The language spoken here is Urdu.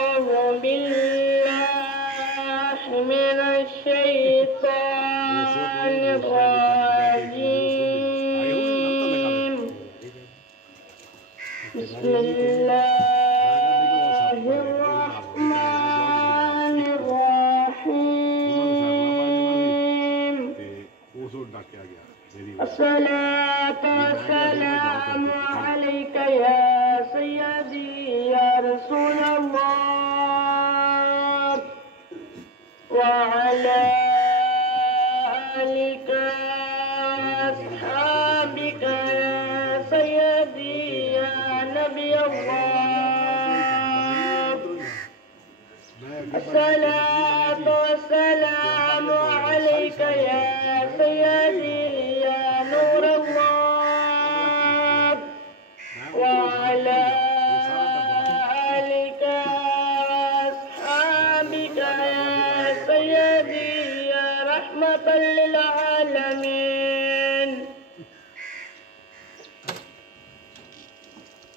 أعوذ بالله من الشيطان الرجيم. بسم الله الرحمن الرحيم. الصلاة والسلام عليك يا سيدي يا رسول الله وعلى آلك وأصحابك يا سيدي يا نبي الله. الصلاة والسلام عليك يا سيدي يا نور الله وعلى آلك وأصحابك يا سيدي يا رحمة للعالمين.